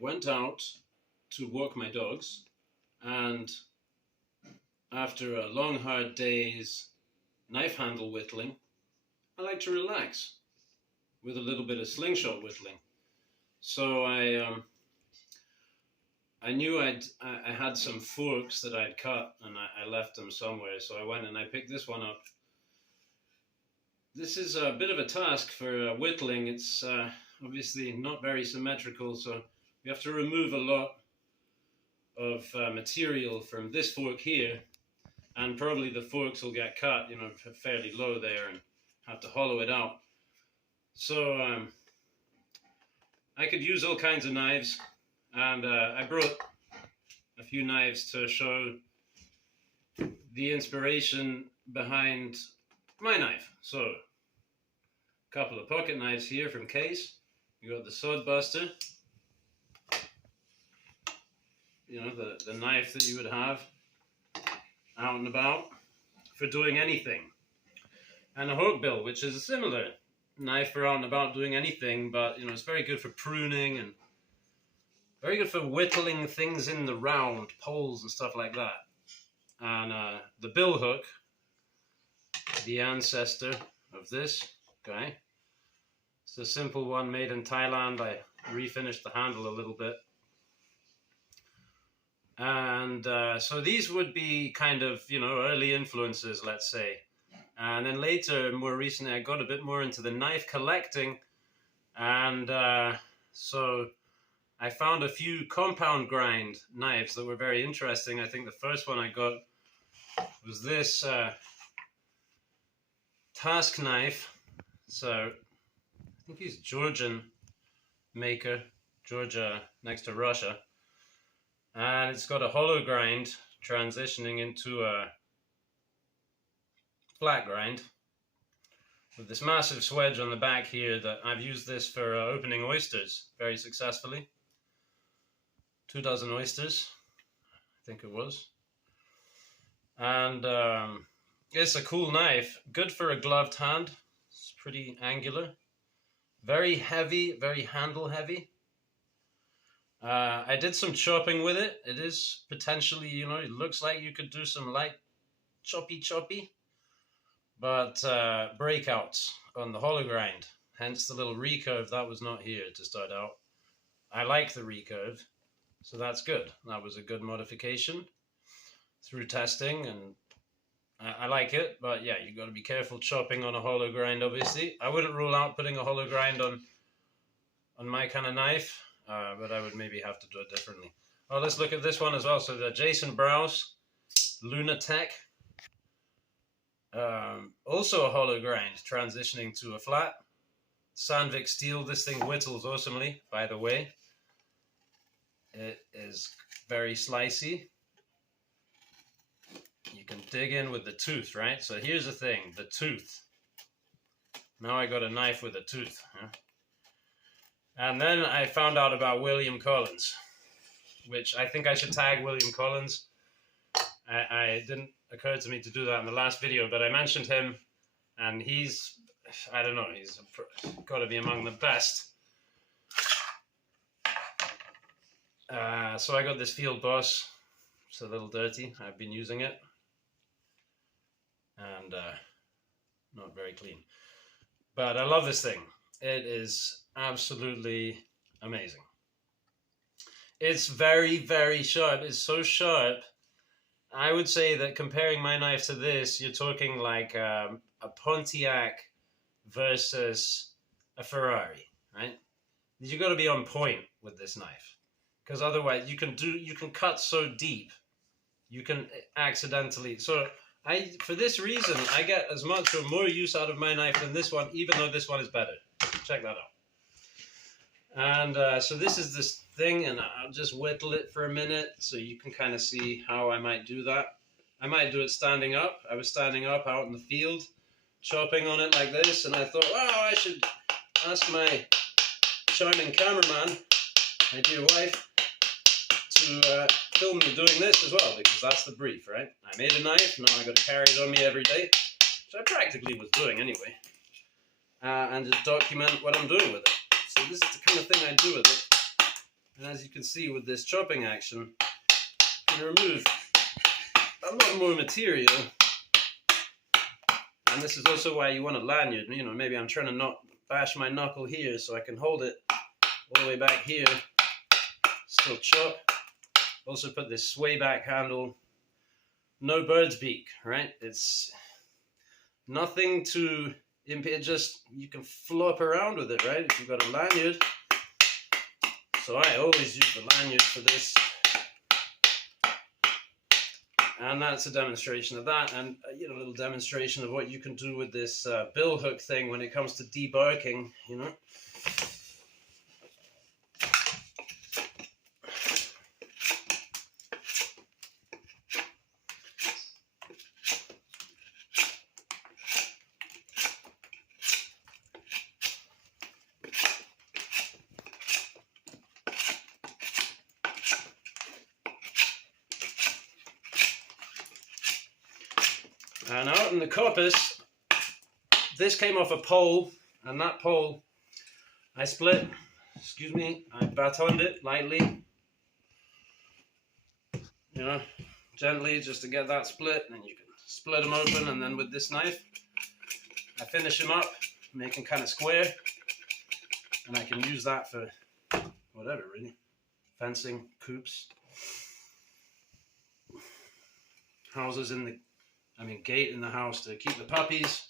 went out to walk my dogs, and after a long hard day's knife handle whittling, I like to relax with a little bit of slingshot whittling. So I knew I had some forks that I'd cut, and I left them somewhere, so I went and I picked this one up. This is a bit of a task for whittling. It's obviously not very symmetrical, so we have to remove a lot of material from this fork here, and probably the forks will get cut, fairly low there, and have to hollow it out. So I could use all kinds of knives, and I brought a few knives to show the inspiration behind my knife. So a couple of pocket knives here from Case. You got the Sod Buster, the knife that you would have out and about for doing anything. And a Hawkbill, which is a similar knife for out and about doing anything, but it's very good for pruning and very good for whittling things in the round, poles and stuff like that. And the bill hook, the ancestor of this guy. It's a simple one made in Thailand. I refinished the handle a little bit. And so these would be kind of, early influences, let's say. And then later, more recently, I got a bit more into the knife collecting. And so I found a few compound grind knives that were very interesting. I think the first one I got was this task knife. So I think he's Georgian maker, Georgia next to Russia. And it's got a hollow grind transitioning into a flat grind with this massive swedge on the back here that I've used this for opening oysters very successfully. 24 oysters, I think it was. And it's a cool knife, good for a gloved hand. It's pretty angular, very heavy, very handle heavy. I did some chopping with it. It is potentially, it looks like you could do some light choppy, but breakouts on the hollow grind. Hence the little recurve that was not here to start out. I like the recurve, so that's good. That was a good modification through testing, and I like it. But yeah, you got to be careful chopping on a hollow grind. Obviously, I wouldn't rule out putting a hollow grind on my kind of knife. But I would maybe have to do it differently. Well, let's look at this one as well. So the Jason Browse Lunatech, also a hollow grind, transitioning to a flat. Sandvik steel. This thing whittles awesomely, by the way. It is very slicey. You can dig in with the tooth, right? So here's the thing, the tooth. Now I got a knife with a tooth. Huh? And then I found out about William Collins, which I think I should tag William Collins. I didn't occur to me to do that in the last video, but I mentioned him, and he's, I don't know, he's got to be among the best. So I got this Field Boss. It's a little dirty. I've been using it, and not very clean. But I love this thing. It is absolutely amazing. It's very, very sharp. It's so sharp. I would say that comparing my knife to this, you're talking like a Pontiac versus a Ferrari, right? You got to be on point with this knife, because otherwise you can cut so deep, you can accidentally. So for this reason, I get as much or more use out of my knife than this one, even though this one is better. Check that out. And so this is this thing, and I'll just whittle it for a minute so you can kind of see how I might do that. I might do it standing up. I was standing up out in the field, chopping on it like this, and I thought, oh, I should ask my charming cameraman, my dear wife, to film me doing this as well, because that's the brief, right? I made a knife, now I got to carry it on me every day, which I practically was doing anyway, and just document what I'm doing with it. So this is the kind of thing I do with it. And as you can see with this chopping action, you remove a lot more material. And this is also why you want a lanyard. You know, maybe I'm trying to not bash my knuckle here so I can hold it all the way back here, still chop. Also put this sway back handle. No bird's beak, right? It's nothing to impede, just you can flop around with it, right? If you've got a lanyard. So I always use the lanyard for this. And that's a demonstration of that, and you know, a little demonstration of what you can do with this bill hook thing when it comes to debarking, you know. And out in the coppice, this came off a pole, and that pole I split, excuse me, I batoned it lightly, you know, gently, just to get that split, and you can split them open, and then with this knife, I finish them up, make them kind of square, and I can use that for whatever, really, fencing, coops, houses in the, gate in the house to keep the puppies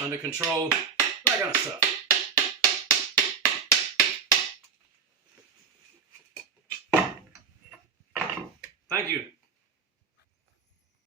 under control, that kind of stuff. Thank you.